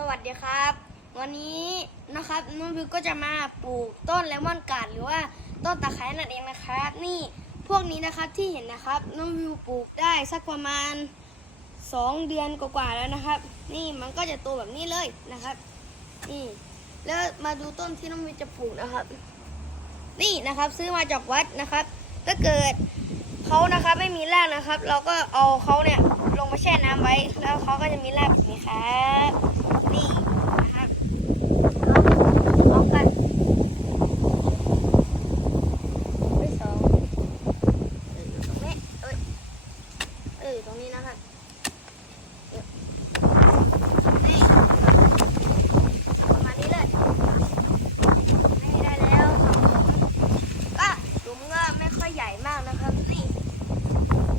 สวัสดีครับ วันนี้นะครับน้องวิวก็จะมาปลูกต้นเลมอนการ์ดหรือว่าต้นตะไคร้นั่นเองนะครับ นี่พวกนี้นะครับที่เห็นนะครับน้องวิวปลูกได้สักประมาณ 2 เดือนกว่าๆแล้วนะครับ นี่มันก็จะโตแบบนี้เลยนะครับ นี่แล้วมาดูต้นที่น้องวิวจะปลูกนะครับ นี่นะครับซื้อมาจากวัดนะครับ ถ้าเกิดเขานะครับไม่มีรากนะครับ เราก็เอาเขาเนี่ยลงมาแช่น้ำไว้ แล้วเขาก็จะมีรากแบบนี้ครับนี่นะครับพร้อมกันไม่สองเอออยู่ตรงนี้เอ้ยเอออยู่ตรงนี้นะครับเดี๋ยวนี่ประมาณนี้เลยนี่ได้แล้วก็หลุมก็ไม่ค่อยใหญ่มากนะครับนี่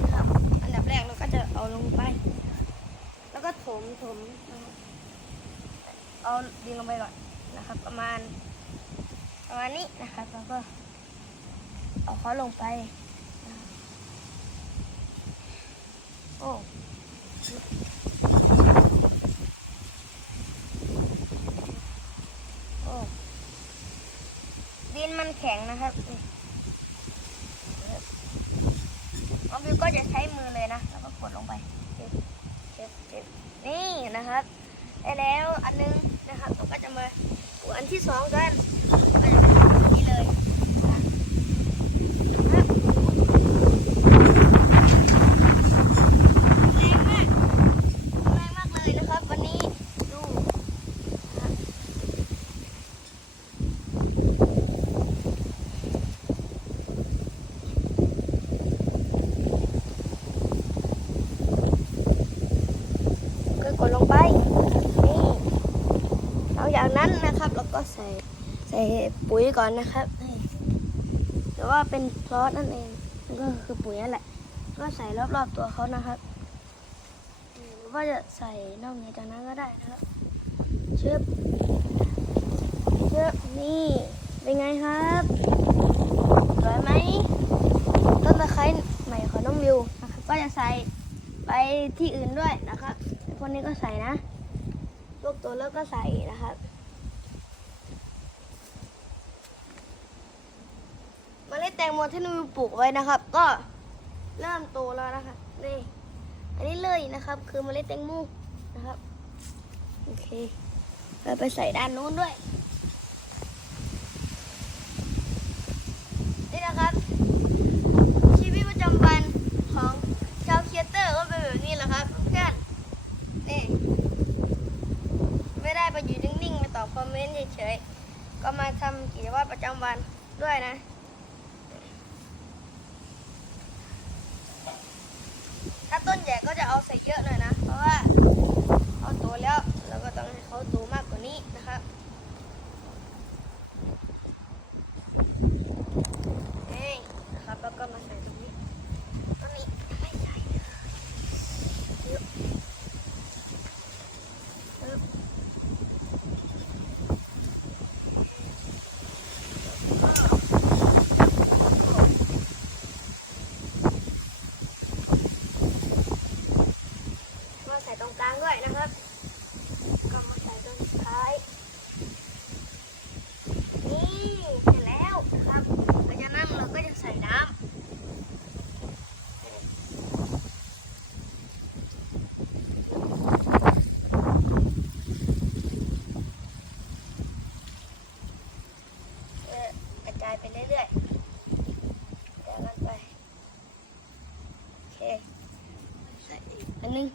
นะครับอันดับแรกเราก็จะเอาลงไป แล้วก็ถ มถมนะครับเอาดินลงไปก่อนนะครับ ประมาณ ประมาณนี้นะครับแล้วก็เอาเขาลงไปนะโอ้โอ้ดินมันแข็งนะครับน้องบิวก็จะใช้มือเลยนะ แล้วก็กดลงไปเจ็บเจ็บเจ็บ นี่นะครับได้แล้วอันนึงนะครับเราก็จะมาปลูอันที่สองกันแบบนี้เลยนะครับแรงมากแรงมากเลยนะครับ วันนี้ดูนะครับ กดลงไป นี่หลังจากนั้นนะครับเราก็ใส่ใส่ปุ๋ยก่อนนะครับนี่แต่ว่าเป็นซอสนั่นเองมันก็คือปุ๋ยนั่นแหละ ก็ใส่รอบๆตัวเขานะครับหรือว่าจะใส่นอกเหนือจากนั้นก็ได้นะครับเชือบเชือบนี่เป็นไงครับสวยไหมต้นตะไคร้ใหม่ของน้องวิวนะครับ ก็จะใส่ไปที่อื่นด้วยนะครับ พวกนี้ก็ใส่นะลูกตัวแล้วก็ใส่นะครับเมล็ดแตงโมที่น้องวิวปลูกไว้นะครับ ก็เริ่มโตแล้วนะครับนี่อันนี้เลยนะครับ คือเมล็ดแตงโมนะครับโอเคเราไปใส่ด้านนู้นด้วยนี่นะครับ ชีวิตประจำวันของชาวเคียเตอร์ก็เป็นแบบนี้แหละครับเพื่อนนี่ไม่ได้ไปอยู่นิ่งๆมาตอบคอมเมนต์เฉยๆ ก็มาทำกิจวัตรประจำวันด้วยนะ ถ้าต้นใหญ่ก็จะเอาใส่เยอะหน่อยนะ เพราะว่าเขาโตแล้วเราก็ต้องให้เขาโตมากกว่านี้นะครับนี่นะครับแล้วก็มาใส่ตรงนี้ตรงนี้ไม่ใส่เลยเยอะปึ๊บมาใส่ตรงกลางด้วยนะครับ ก็มาใส่ตรงสุดท้าย นี่เสร็จแล้วนะครับหลังจากนั้นเราก็จะใส่น้ำเออกระจายไปเรื่อยๆแต่กันไป โอเค ใส่อีกอันนึง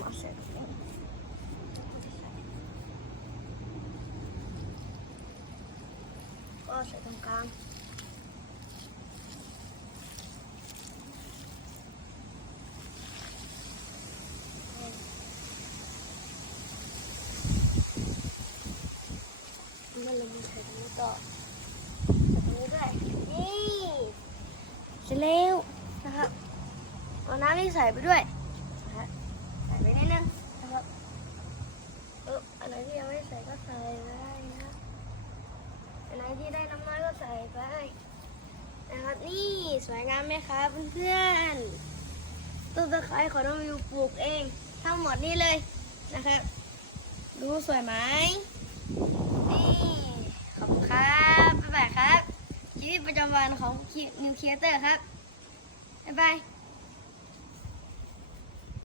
มาใส่ตรงนี้ก็ใส่ตรงกลางมันเลงมาใส่ตรงนี้ต่อใส่ตรงนี้ด้วย นี่เสร็จแล้วนะครับเอาน้ำนี่ใส่ไปด้วยนะฮะ ใส่ไปนิดนึงนะครับ เอออันไหนที่ยังไม่ใส่ก็ใส่ได้นะอันไหนที่ได้น้ำน้อยก็ใส่ไป นะครับ นี่สวยงามไหมครับเพื่อนๆต้นตะไคร้ของน้องวิวปลูกเอง ทั้งหมดนี่เลยนะครับ ดูสวยไหมนี่ขอบคุณครับบ๊ายบายครับชีวิตประจำวันของนิวเคลียเตอร์ครับบ๊ายบาย